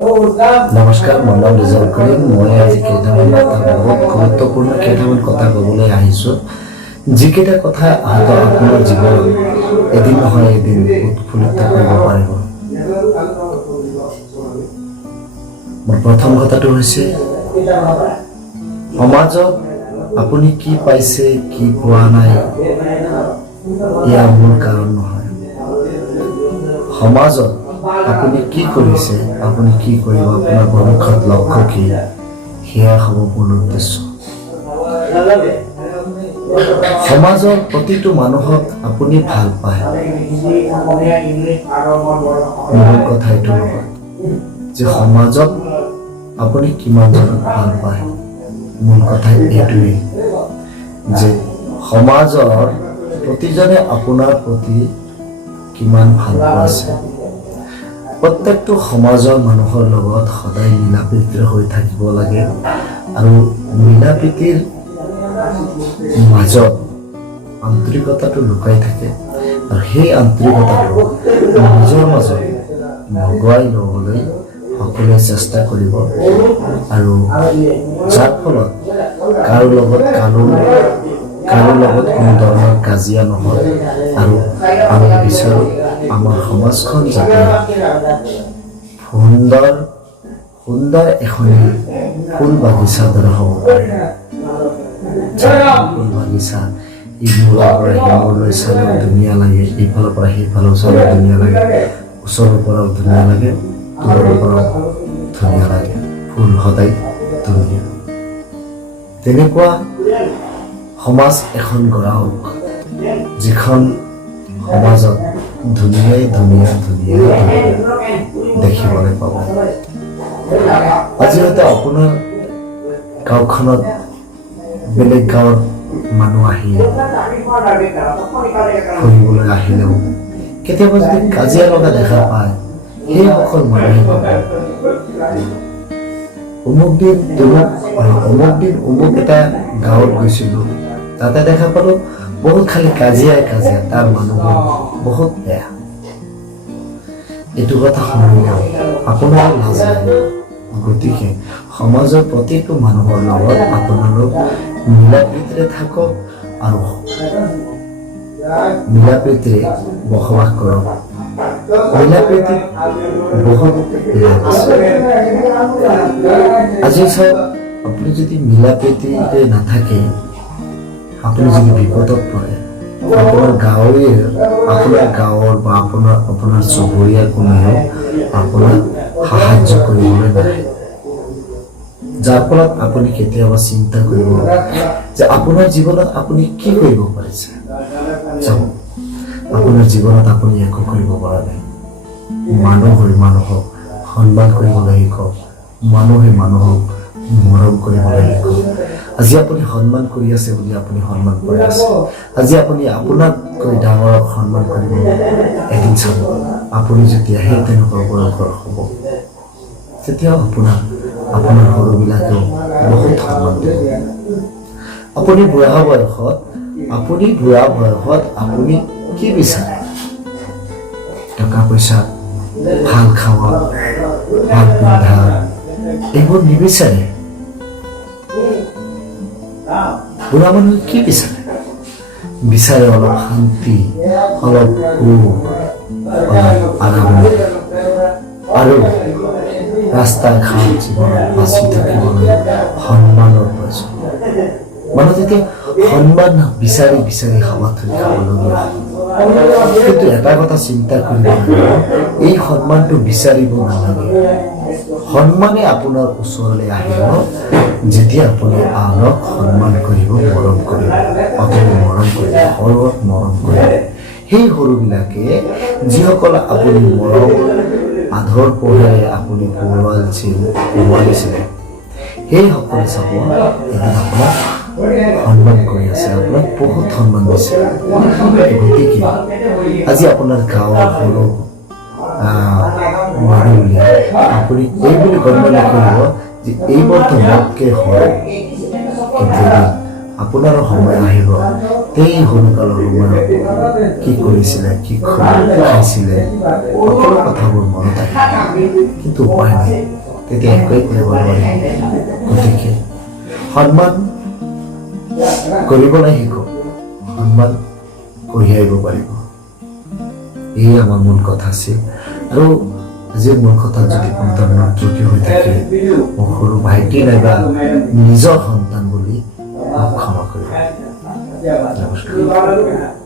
নমস্কাৰ, মোৰ নাম ৰিজাল্ট কৰিম। মই আজি কেইটামান কথা বহুত গুৰুত্বপূৰ্ণ কেইটামান কথা ক'বলৈ আহিছোঁ, যিকেইটা কথা হয়তো আপোনাৰ জীৱনত এদিন নহয় এদিন উৎফুল্লিত কৰিব পাৰিব। মোৰ প্ৰথম কথাটো হৈছে, সমাজত আপুনি কি পাইছে কি পোৱা নাই ইয়াৰ মূল কাৰণ নহয়। সমাজত আপুনি কি কৰিছে, আপুনি কি কৰিব, আপোনাৰ ভৱিষ্যত লক্ষ্য কি, সেয়া হ'ব মূল উদ্দেশ্য। সমাজৰ প্ৰতিটো মানুহক আপুনি ভাল পায়, মূল কথা এইটো নহয় যে সমাজত আপুনি কিমানজনক ভাল পায়। মূল কথা এইটোৱেই যে সমাজৰ প্ৰতিজনে আপোনাৰ প্ৰতি কিমান ভাল পাইছে। প্ৰত্যেকটো সমাজৰ মানুহৰ লগত সদায় মিলা প্ৰীতিৰে হৈ থাকিব লাগে, আৰু মিলা প্ৰীতিৰ মাজত আন্তৰিকতাটো লুকাই থাকে, আৰু সেই আন্তৰিকতাটো নিজৰ মাজত ভগুৱাই ল'বলৈ সকলোৱে চেষ্টা কৰিব, আৰু যাৰ ফলত কাৰো লগত কোনো ধৰণৰ কাজিয়া নহয়। আৰু আমি বিচাৰোঁ আমাৰ সমাজখন যাতে সুন্দৰ এখনি ফুল বাগিচাৰ দৰে হ'ব পাৰে। ফুল বাগিচা ইমূৰৰ পৰা সিমূৰলৈ চালেও ধুনীয়া লাগে, ইফালৰ পৰা সিফালেও চালেও ধুনীয়া লাগে, ওচৰৰ পৰাও ধুনীয়া লাগে, দূৰৰ পৰাও ধুনীয়া লাগে। ফুল সদায় ধুনীয়া। তেনেকুৱা সমাজ এখন গঢ়া হওক, যিখন সমাজত ধুনীয়াই দেখিবলৈ পাব। আজি হয়তো আপোনাৰ গাঁওখনত বেলেগ গাঁৱৰ মানুহ আহি ফুৰিবলৈ আহিলেও কেতিয়াবা যদি কাজিয়া লগা দেখা পায়, সেই সকল মানুহে অমুক এটা গাঁৱত গৈছিলোঁ, তাতে দেখা পালোঁ বহুত খালি কাজিয়াই কাজিয়া, তাৰ মানুহবোৰ বহুত বেয়া। এইটো কথা শুনিলেও আপোনাৰ লাজ লাগিব। গতিকে সমাজৰ প্ৰতিটো মানুহৰ লগত আপোনালোক মিলা প্ৰীতিৰে থাকক আৰু মিলা প্ৰীতিৰে বসবাস কৰক। মিলা প্ৰীতিত বহুত লাভ আছে। আজি চাওক, আপুনি যদি মিলা প্ৰীতিৰে নাথাকে, আপুনি যদি বিপদত পৰে, আপোনাৰ গাঁৱৰ বা আপোনাৰ চুবুৰীয়া কোনেও আপোনাক সাহায্য কৰিবলৈ নাহে। যাৰ ফলত আপুনি কেতিয়াবা চিন্তা কৰিব যে আপোনাৰ জীৱনত আপুনি কি কৰিব পাৰিছে। আপোনাৰ জীৱনত আপুনি একো কৰিব পৰা নাই। মানুহক সন্মান কৰিবলৈ শিকক, মানুহে মানুহক মৰম কৰিবলৈ শিকক। আজি আপুনি সন্মান কৰি আছে বুলি আপুনি সন্মান কৰি আছে। আজি আপুনি আপোনাতকৈ ডাঙৰক সন্মান কৰিব। এদিন চাব, আপুনি যেতিয়া সেই তেনেকুৱা বয়সৰ হ'ব, তেতিয়াও আপোনাৰ সৰুবিলাকেও বহুত সন্মান দিব। আপুনি বুঢ়া বয়সত আপুনি কি বিচাৰে? টকা পইচা, ভাল খাৱা, ভাল পিন্ধা, এইবোৰ নিবিচাৰে। বুঢ়া মানুহে কি বিচাৰে? অলপ শান্তি, অলপ সুখ, অলপ আৰাম, আৰু ৰাস্তা ঘাট জীৱনত বাচি থাকিবলৈ সন্মানৰ প্ৰয়োজন। মানুহ যেতিয়া সন্মান বিচাৰি হাবাথুৰি খাবলগীয়া হয়। কিন্তু এটা কথা চিন্তা কৰিব লাগিব, এই সন্মানটো বিচাৰিব নালাগে। সন্মানে আপোনাৰ ওচৰলৈ আহিব যেতিয়া আপুনি আনক সন্মান কৰিব, মৰম কৰিব, সৰুক মৰম কৰিব। সেই সৰুবিলাকে যিসকল আপুনি মৰম আধৰ পঢ়াই আপুনি পঢ়ুৱাইছিলে, সেই সকলে চাব এদিন আপোনাক সন্মান কৰি আছে, আপোনাক বহুত সন্মান দিছে। গতিকে আজি আপোনাৰ গাঁৱৰ সৰু মানুহবিলাক আপুনি এই বুলি গণ্য নকৰিব যে এইবোৰতো মোতকৈ হয়, কিন্তু আপোনাৰো সময় আহিব এই সৰুকালৰ সময়ত কি কৰিছিলে, কি খাইছিলে, সকলো কথাবোৰ মনত আহে, কিন্তু উপায় নাই, তেতিয়া একোৱেই কৰিব নোৱাৰে। গতিকে সন্মান কৰিবলৈ শিকক, সন্মান কঢ়িয়াই আহিব পাৰিব। এই আমাৰ মূল কথা আছিল। আৰু আজিৰ মূল কথা যদি কোনোটা ত্ৰুটি হৈ থাকে, মোৰ সৰু ভাইটি নাইবা নিজৰ সন্তান বুলি মোক ক্ষমা কৰিব। নমস্কাৰ।